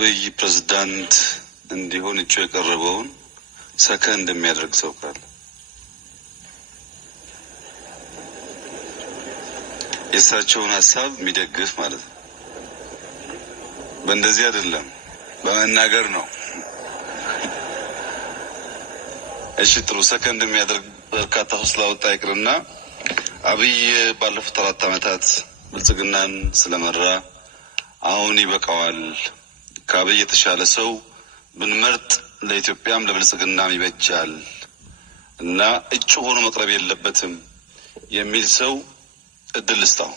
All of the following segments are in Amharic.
አብይ ፕሬዝዳንት እንዲሆን እጩ የቀረበውን ሰከንድ የሚያደርግ ሰው ካለ የእሳቸውን ሀሳብ የሚደግፍ ማለት ነው። በእንደዚህ አይደለም በመናገር ነው። እሺ ጥሩ ሰከንድ የሚያደርግ በርካታ ሰው ስላወጣ ይቅርና አብይ ባለፉት 4 ዓመታት ብልጽግናን ስለመራ አሁን ይበቃዋል፣ ከአብይ የተሻለ ሰው ብንመርጥ ለኢትዮጵያም ለብልጽግናም ይበጃል እና እጩ ሆኖ መቅረብ የለበትም የሚል ሰው እድል ስጣው።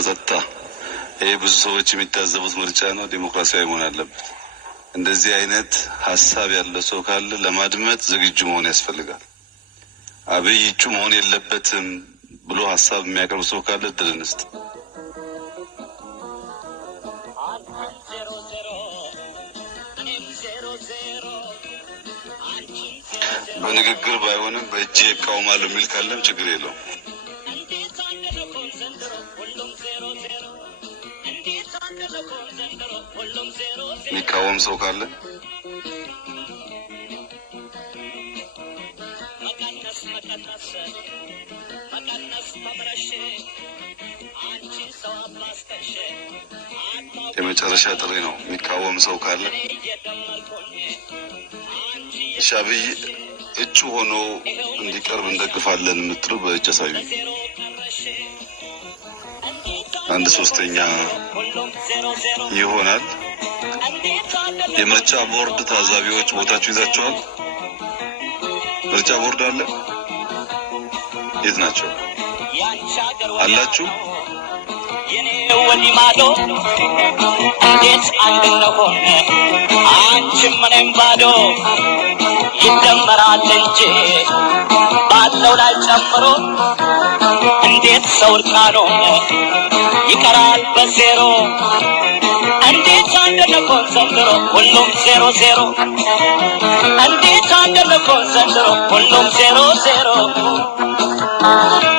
ጸጥታ ይሄ ብዙ ሰዎች የሚታዘቡት ምርጫ ነው። ዲሞክራሲያዊ መሆን አለበት። እንደዚህ አይነት ሀሳብ ያለው ሰው ካለ ለማድመጥ ዝግጁ መሆን ያስፈልጋል። አብይ እጩ መሆን የለበትም ብሎ ሀሳብ የሚያቀርብ ሰው ካለ እድል እንስጥ። በንግግር ባይሆንም በእጄ እቃወማለሁ የሚል ካለም ችግር የለውም። የሚቃወም ሰው ካለ የመጨረሻ ጥሪ ነው። የሚቃወም ሰው ካለ ሻዕቢያ እጩ ሆኖ እንዲቀርብ እንደግፋለን የምትሉ በእጅ አሳዩ። 1/3 ይሆናል። የምርጫ ቦርድ ታዛቢዎች ቦታችሁ ይዛችኋል? ምርጫ ቦርድ አለ? የት ናቸው? አላችሁ? ወዲማዶ እንዴት አንድነው አንቺም እኔም ባዶ ይደመራል እንጂ ባለው ላይ ጨምሮ እንዴት ሰው እርቃኑን ይቀራል በዜሮ እንዴት አንድነው ዘንድሮ ሁሉም 0-0 እንዴት አንድነው ዘንድሮ ሁሉም 0-0